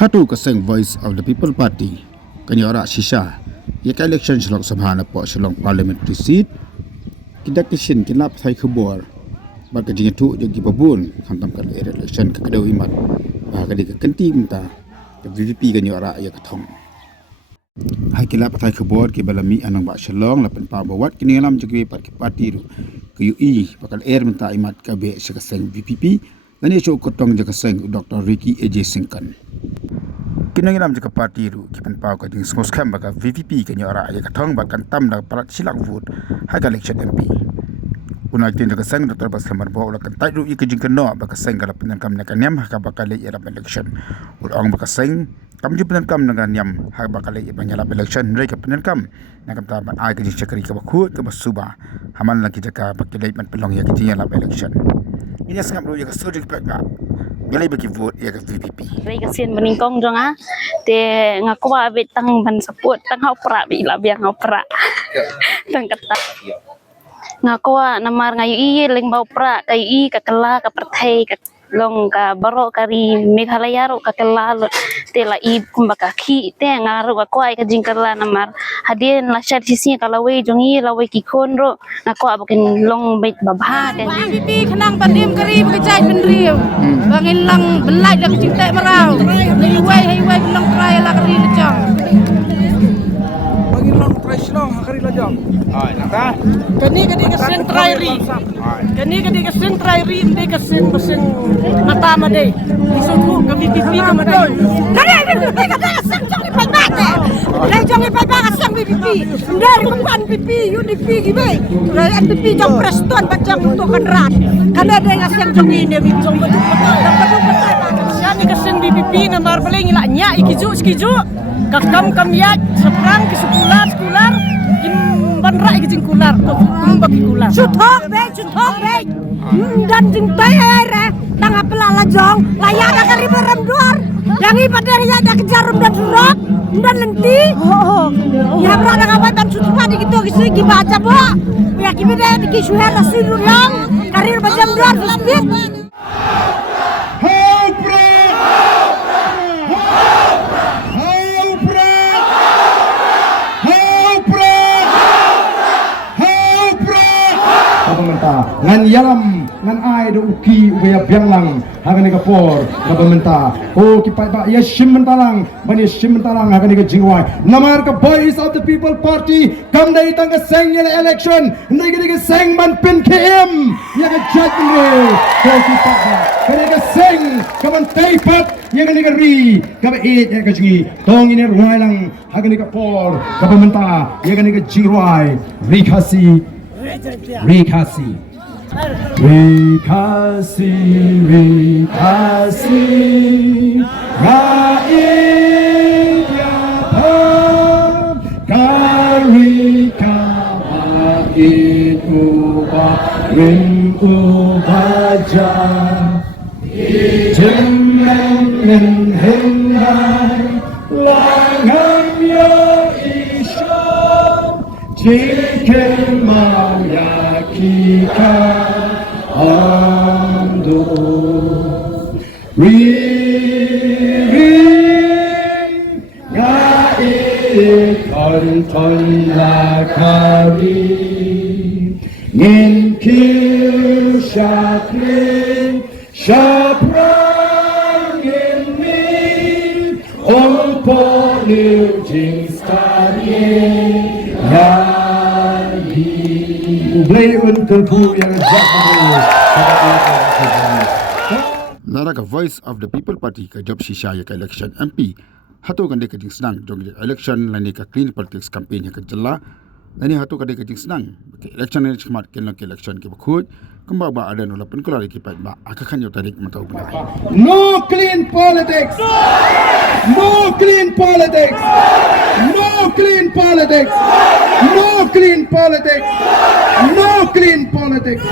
Hatu kaseng Voice of the People Party kanyora shisha yak election shlok sabha na po shlong parliamentary seat kidak kishin kinap thai khubor ba ka jintu jogi babun khantam kal election ka kadaw imat ba ka dik kanti mta ka VVP kanyora yak thong hai kilap thai khubor ki balami anang ba shlong lapan pa bawat kiningalam jogi party ru ku ui bakal mta imat ka be sakaseng VPP nani cho kotong jakaseng Dr. Ricky AJ Singkan kinangilam jaka party ru kipan pau ka ding skos kham baka VVP kanyora ya kathong bakan tam na parat silak vote ha election MP una tin jaka sang Dr. Bas Khamar bo ulakan tai ru ikijing kano baka sang kala penan kam na kanyam ha baka le era election ulong baka sang kam ju penan kam na kanyam ha baka le banyala election re ka penan kam na kam ta ban ai ka chakri ka bakhut ka basuba haman laki jaka bakilai man pelong ya kijing la election ini sangam ru ya ka sojik pak galai bagi vote ya ke VPP. Rai kasian meningkong jonga te ngaku abet tang ban support tang hau pra bi la biang hau pra. Tang kata. Ngaku namar ngayu i leng bau pra kai i ka kala ka perthai ka long ka baro kari Meghalaya ro ka kala te la i kumbaka ki te ngaru ka kwai ka jingkala namar hadien la syar sisi kala we jongi la we ki khon ro ngaku abakin long bait babha kan VVP khanang pandim kari bekecai penriu bangin lang belai dak cinta marau ni wei belong try la kari lecong bangin lang try silong kari lajang nata kani ka sen try ri kani ka sen try ri inde ka sen baseng mata made isudu ka VVP ka made kani ka sen jong ni pagbat lai jong ni pagbat ka sen VVP dari bukan VVP UDP gibe NPP jong preston bacang untuk kadrat kada ada yang sen jong ni VVP jong betul siani ka sen VVP na marbeling ila nya ikiju skiju kakam kamyat seberang ke sekolah banra ikijing kular to bagi kular suthok be dan jing tayre tanga pelala jong layana kari berem duar yang ibadah ya ada kejarum dan surok dan lenti ya berada ngapai dan sutra di gitu kisi baca bo ya kibida di kisuher asidurang karir bajam duar speed ngan yalam ngan ai do uki ubaya bianglang hagan ni kapor ka pementa o ki pai ba ya shimentalang bani shimentalang hagan ni ka jingwai namar ka Voice of the People Party kam dai tang ka seng ni election ni ka seng ban pin KM ya ka judge ni ko ki pa ka ni ka seng ka ban taipat ya ka ni ka ri ka ba e ya ka jingi tong ni ruai lang hagan ni kapor ka pementa ya ka ni ka jingwai rikasi Raia pam karika itu rin ubaja jemen hendai langan yo isya jiken maya kika ando ton la kari ngin kil shakrin shaprang in me on poliu jing stari ya Ublay untuk yang Nara ka Voice of the People Party ka job shisha ya ka election MP hatu kan dek jing senang jong election lani ka clean politics campaign ya ka jalla lani hatu ka dek jing senang ke election ni chmat ken ke election ke bakhut kamba ba ada no lapan kula ki pa ba akakan yo tarik matau bna no clean politics no clean politics no clean politics no clean politics no clean politics